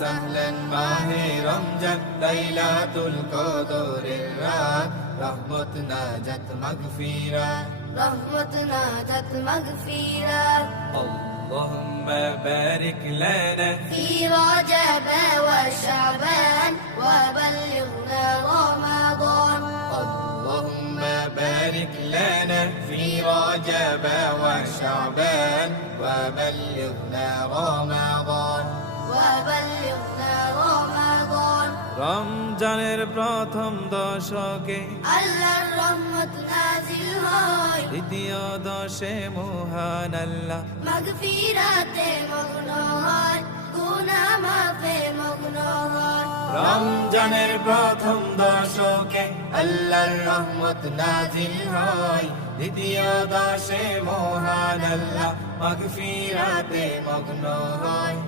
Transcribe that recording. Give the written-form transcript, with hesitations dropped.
সাহলান মাহে রমজান লাইলাতুল কদরের রাত রহমত নাজাত মাগফিরাত رحمة ناجت مغفرة اللهم بارك لنا في رجب وشعبان وبلغنا رمضان اللهم بارك لنا في رجب وشعبان وبلغنا رمضان وبلغنا رمضان রমজানের প্রথম দশকে আল্লাহর রহমত নাজিল হয় দ্বিতীয় দশে মহান আল্লাহ মাগফিরাতে মগ্ন হয় গুনাহ মাফে মগ্ন হয় রমজানের প্রথম দশকে আল্লাহর রহমত নাজিল হয় দ্বিতীয় দশে মহান আল্লাহ মাগফিরাতে মগ্ন হয়